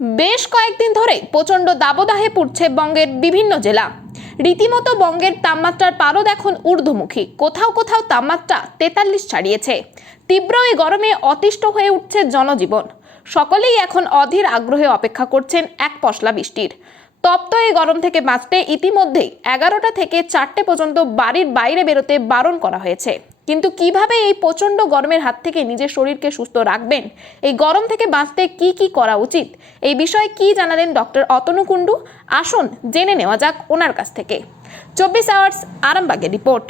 বেশ কয়েকদিন ধরে প্রচণ্ড দাবদাহে পুড়ছে বঙ্গের বিভিন্ন জেলা। রীতিমতো বঙ্গের তাপমাত্রার পারদ এখন ঊর্ধ্বমুখী, কোথাও কোথাও তাপমাত্রা 43 ছাড়িয়েছে। তীব্র এই গরমে অতিষ্ঠ হয়ে উঠছে জনজীবন। সকলেই এখন অধীর আগ্রহে অপেক্ষা করছেন এক পশলা বৃষ্টির। তপ্ত এই গরম থেকে বাঁচতে ইতিমধ্যেই 11টা থেকে 4টে পর্যন্ত বাড়ির বাইরে বেরোতে বারণ করা হয়েছে। কিন্তু কিভাবে এই প্রচণ্ড গরমের হাত থেকে নিজের শরীরকে সুস্থ রাখবেন, এই গরম থেকে বাঁচতে কি কি করা উচিত, এই বিষয়ে কি জানালেন ডক্টর অতনু কুণ্ডু। আসুন জেনে নেওয়া যাক ওনার কাছ থেকে। 24 আওয়ার্স আরামবাগের রিপোর্ট।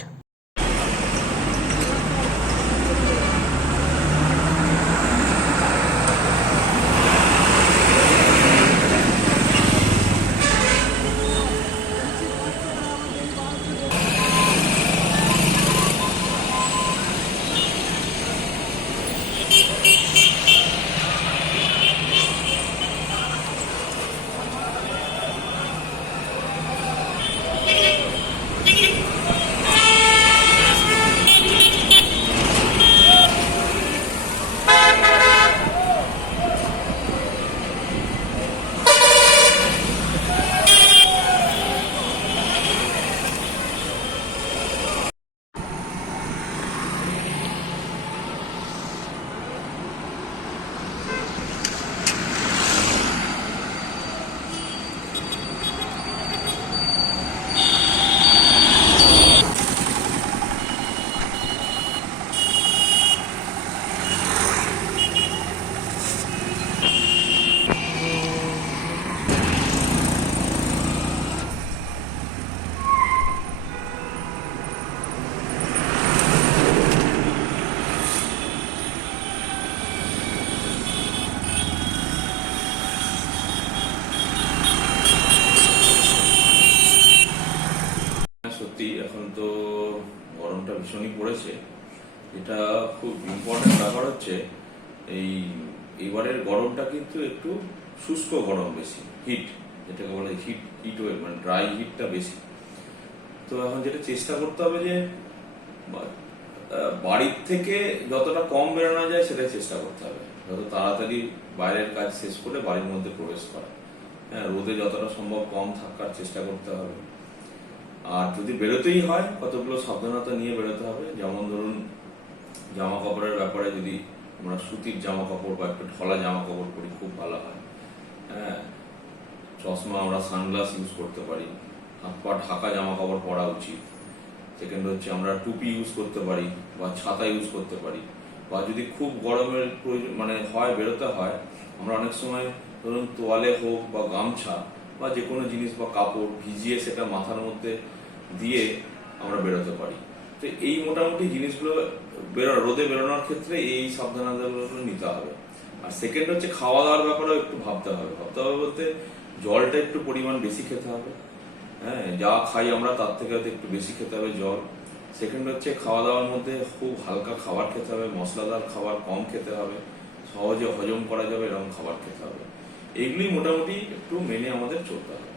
সত্যি এখন তো গরমটা ভীষণই পড়েছে। এটা খুব ইম্পর্টেন্ট ব্যাপার হচ্ছে এইবারের গরমটা কিন্তু একটু শুষ্ক গরম বেশি, হিট যেটাকে বলে হিট ওয়েভ, মানে ড্রাই হিটটা বেশি। তো এখন যেটা চেষ্টা করতে হবে যে বাড়ির থেকে যতটা কম বেরোনো যায় সেটাই চেষ্টা করতে হবে, যত তাড়াতাড়ি বাইরের কাজ শেষ করে বাড়ির মধ্যে প্রবেশ করা। হ্যাঁ, রোদে যতটা সম্ভব কম থাকার চেষ্টা করতে হবে। আর যদি বেরোতেই হয় কতগুলো সাবধানতা নিয়ে বেরোতে হবে। যেমন ধরুন, জামা কাপড়ের ব্যাপারে যদি আমরা সুতির জামা কাপড় বা একটু ঢলা জামা কাপড় পরি খুব ভালো হয়। হ্যাঁ, চশমা, আমরা সানগ্লাস ইউজ করতে পারি। হাত পা ঢাকা জামা কাপড় পরা উচিত। সেকেন্ড হচ্ছে আমরা টুপি ইউজ করতে পারি বা ছাতা ইউজ করতে পারি। বা যদি খুব গরমের প্রয়োজন মানে হয়, বেরোতে হয়, আমরা অনেক সময় ধরুন তোয়ালে হোক বা গামছা বা যে কোনো জিনিস বা কাপড় ভিজিয়ে সেটা মাথার মধ্যে দিয়ে আমরা বেরোতে পারি। তো এই মোটামুটি জিনিসগুলো রোদে বেরোনোর ক্ষেত্রে এই সাবধানতাগুলো নিতে হবে। আর সেকেন্ড হচ্ছে খাওয়া দাওয়ার ব্যাপারেও একটু ভাবতে হবে বলতে জলটা একটু পরিমাণ বেশি খেতে হবে। হ্যাঁ, যা খাই আমরা তার থেকে হয়তো একটু বেশি খেতে হবে জল। সেকেন্ড হচ্ছে খাওয়া দাওয়ার মধ্যে খুব হালকা খাবার খেতে হবে, মশলাদার খাবার কম খেতে হবে, সহজে হজম করা যাবে এরকম খাবার খেতে হবে। এগুলি মোটামুটি একটু মেনে আমাদের চলতে হবে।